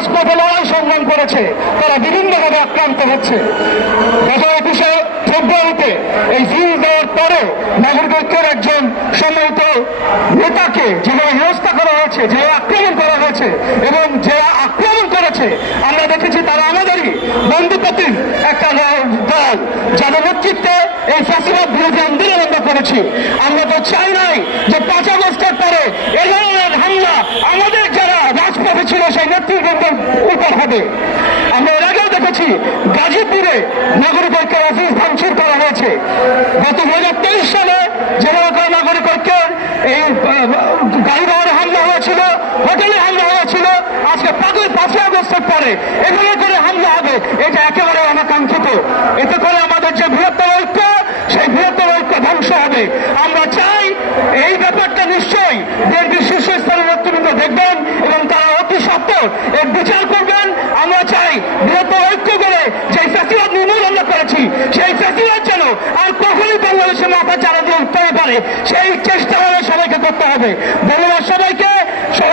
রাজপথে লড়াই সংগ্রাম করেছে। তারা বিভিন্নভাবে আক্রান্ত হচ্ছে। গত একুশে ফেব্রুয়ারিতে এই ফিজ দেওয়ার পরে নাগরিক ঐক্যের একজন সম্মিলিত নেতাকে যেভাবে হেনস্থা করা হয়েছে, যে আক্রমণ করা হয়েছে এবং যে আক্রমণ করেছে, আমরা দেখেছি তারা আমাদেরই বন্ধুপতির একটা দল, যাদের নেতৃত্বে এই ফ্যাসিবাদ বিরোধী আন্দোলন আমরা করেছি। আমরা তো চাই নাই যে পাঁচ আগস্টের পরে এ ধরনের হামলা আমাদের যারা রাজপথে ছিল সেই নেতৃবৃন্দের উপর হবে আমরা এর আগেও দেখেছি গাজীপুরে নাগরিক অফিস ভাঙচুর করা হয়েছে। গত দু হাজার তেইশ সালে যেভাবে নাগরিক ঐক্যের এই আহ, গাড়ি বাহনে হামলা হয়েছিল হোটেলে হামলা হয়েছিল। আজকে পাঁচই পাঁচই আগস্টের পরে এভাবে করে হামলা হবে এটা একেবারে অনাকাঙ্ক্ষিত। এতে করে আমাদের যে বৃহত্তর ঐক্য সেই বৃহত্তর ঐক্য ধ্বংস হবে। আমরা এর বিচার করবেন আমরা চাই বৃহত্তর ঐক্য করে যে ফ্যাসিবাদ নির্মূল আমরা করেছি, সেই ফ্যাসিবাদ যেন আর কখনই বাংলাদেশে মাথা চারা দিয়ে উঠতে পারে সেই চেষ্টা আমাদের সবাইকে করতে হবে। ধন্যবাদ সবাইকে।